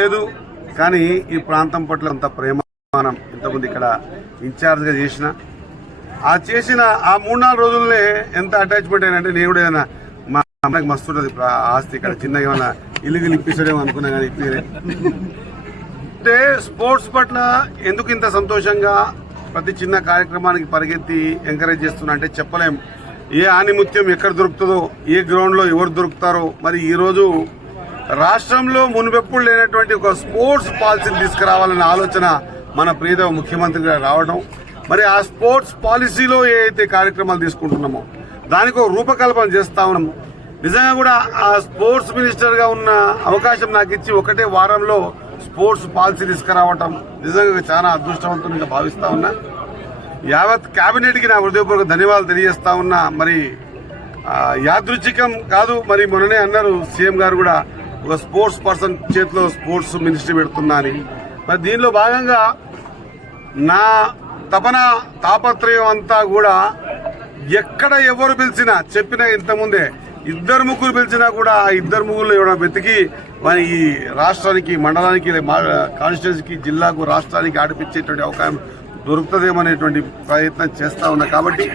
లేదు. కానీ ఈ ప్రాంతం పట్ల అంత ప్రేమానం ఇంతకుముందు ఇక్కడ ఇన్ఛార్జ్గా చేసిన ఆ చేసిన ఆ మూడు నాలుగు రోజులనే ఎంత అటాచ్మెంట్ అయినంటే నేను కూడా ఏదైనా మా అమ్మకి మస్తు ఉంటుంది ఆస్తి ఇక్కడ. చిన్నగా ఏమైనా ఇల్లు ఇప్పిస్తాడేమో అనుకున్నా కానీ ఇప్పిరే అంటే స్పోర్ట్స్ పట్ల ఎందుకు ఇంత సంతోషంగా ప్రతి చిన్న కార్యక్రమానికి పరిగెత్తి ఎంకరేజ్ చేస్తున్నా అంటే చెప్పలేం. ఏ ఆనిముత్యం ఎక్కడ దొరుకుతుందో ఏ గ్రౌండ్లో ఎవరు దొరుకుతారో మరి ఈరోజు రాష్ట్రంలో మునుపెప్పుడు లేనటువంటి ఒక స్పోర్ట్స్ పాలసీని తీసుకురావాలనే ఆలోచన మన ప్రియతమ ముఖ్యమంత్రి గారు రావడం. మరి ఆ స్పోర్ట్స్ పాలసీలో ఏ అయితే కార్యక్రమాలు తీసుకుంటున్నామో దానికి ఒక రూపకల్పన చేస్తా ఉన్నాము. నిజంగా కూడా ఆ స్పోర్ట్స్ మినిస్టర్గా ఉన్న అవకాశం నాకు ఇచ్చి ఒకటే వారంలో స్పోర్ట్స్ పాలసీ తీసుకురావటం నిజంగా చాలా అదృష్టవంతంగా భావిస్తా ఉన్నా. యావత్ క్యాబినెట్కి నా హృదయపూర్వక ధన్యవాదాలు తెలియజేస్తా ఉన్నా. మరి యాదృచ్ఛికం కాదు. మరి మొన్ననే అన్నారు సీఎం గారు కూడా ఒక స్పోర్ట్స్ పర్సన్ చేతిలో స్పోర్ట్స్ మినిస్ట్రీ పెడుతున్నా అని. మరి దీనిలో భాగంగా నా తపన తాపత్రయం అంతా కూడా ఎక్కడ ఎవరు పిలిచినా చెప్పిన ఇంతకుముందే ఇద్దరు ముగ్గురు పిలిచినా కూడా ఆ ఇద్దరు ముగ్గురు ఇవ్వడం వెతికి మన ఈ రాష్ట్రానికి మండలానికి కాన్స్టిట్యున్సీకి జిల్లాకు రాష్ట్రానికి ఆడిపించేటువంటి అవకాశం దొరుకుతుందేమనేటువంటి ప్రయత్నం చేస్తా ఉన్నా. కాబట్టి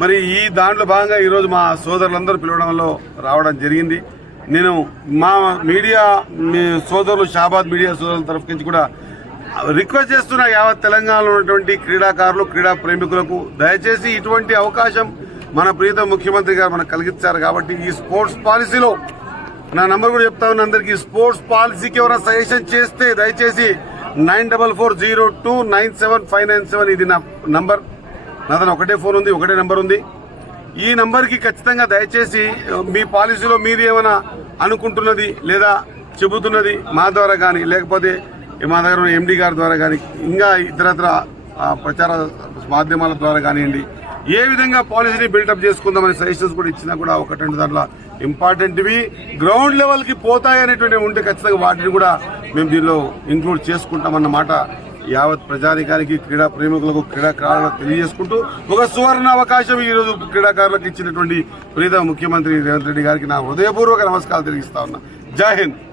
మరి ఈ దాంట్లో భాగంగా ఈరోజు మా సోదరులందరూ పిలవడంలో రావడం జరిగింది. నేను మా మీడియా మీ సోదరులు షాబాద్ మీడియా సోదరుల తరఫు నుంచి కూడా రిక్వెస్ట్ చేస్తున్న యావత్ తెలంగాణలో ఉన్నటువంటి క్రీడాకారులు క్రీడా ప్రేమికులకు. దయచేసి ఇటువంటి అవకాశం మన ప్రీతం ముఖ్యమంత్రి గారు మనకు కలిగించారు కాబట్టి ఈ స్పోర్ట్స్ పాలసీలో నా నంబర్ కూడా చెప్తా ఉన్న అందరికీ స్పోర్ట్స్ పాలసీకి ఎవరైనా సజెషన్ చేస్తే దయచేసి nine double four zero two nine seven five nine seven ఇది నా నంబర్. నా ఒకటే ఫోన్ ఉంది ఒకటే నంబర్ ఉంది. ఈ నంబర్కి ఖచ్చితంగా దయచేసి మీ పాలసీలో మీరు ఏమైనా అనుకుంటున్నది లేదా చెబుతున్నది మా ద్వారా కానీ లేకపోతే మా దగ్గర ఉన్న ఎండి గారి ద్వారా కానీ ఇంకా ఇతరత్ర ప్రచార మాధ్యమాల ద్వారా కానివ్వండి ఏ విధంగా పాలసీని బిల్డప్ చేసుకుందామని సజెషన్స్ కూడా ఇచ్చినా కూడా ఒకటి రెండు దాంట్లో ఇంపార్టెంట్వి గ్రౌండ్ లెవెల్కి పోతాయి అనేటువంటి ఉంటే ఖచ్చితంగా వాటిని కూడా మేము దీనిలో ఇంక్లూడ్ చేసుకుంటామన్నమాట. యావత్ ప్రజానికానికి క్రీడా ప్రేమికులకు క్రీడాకారులకు తెలియజేసుకుంటూ ఒక సువర్ణ అవకాశం ఈ రోజు క్రీడాకారులకు ఇచ్చినటువంటి ప్రీత ముఖ్యమంత్రి రేవంత్ రెడ్డి గారికి నా హృదయపూర్వక నమస్కారాలు తెలియజేస్తా ఉన్నా. జై హింద్.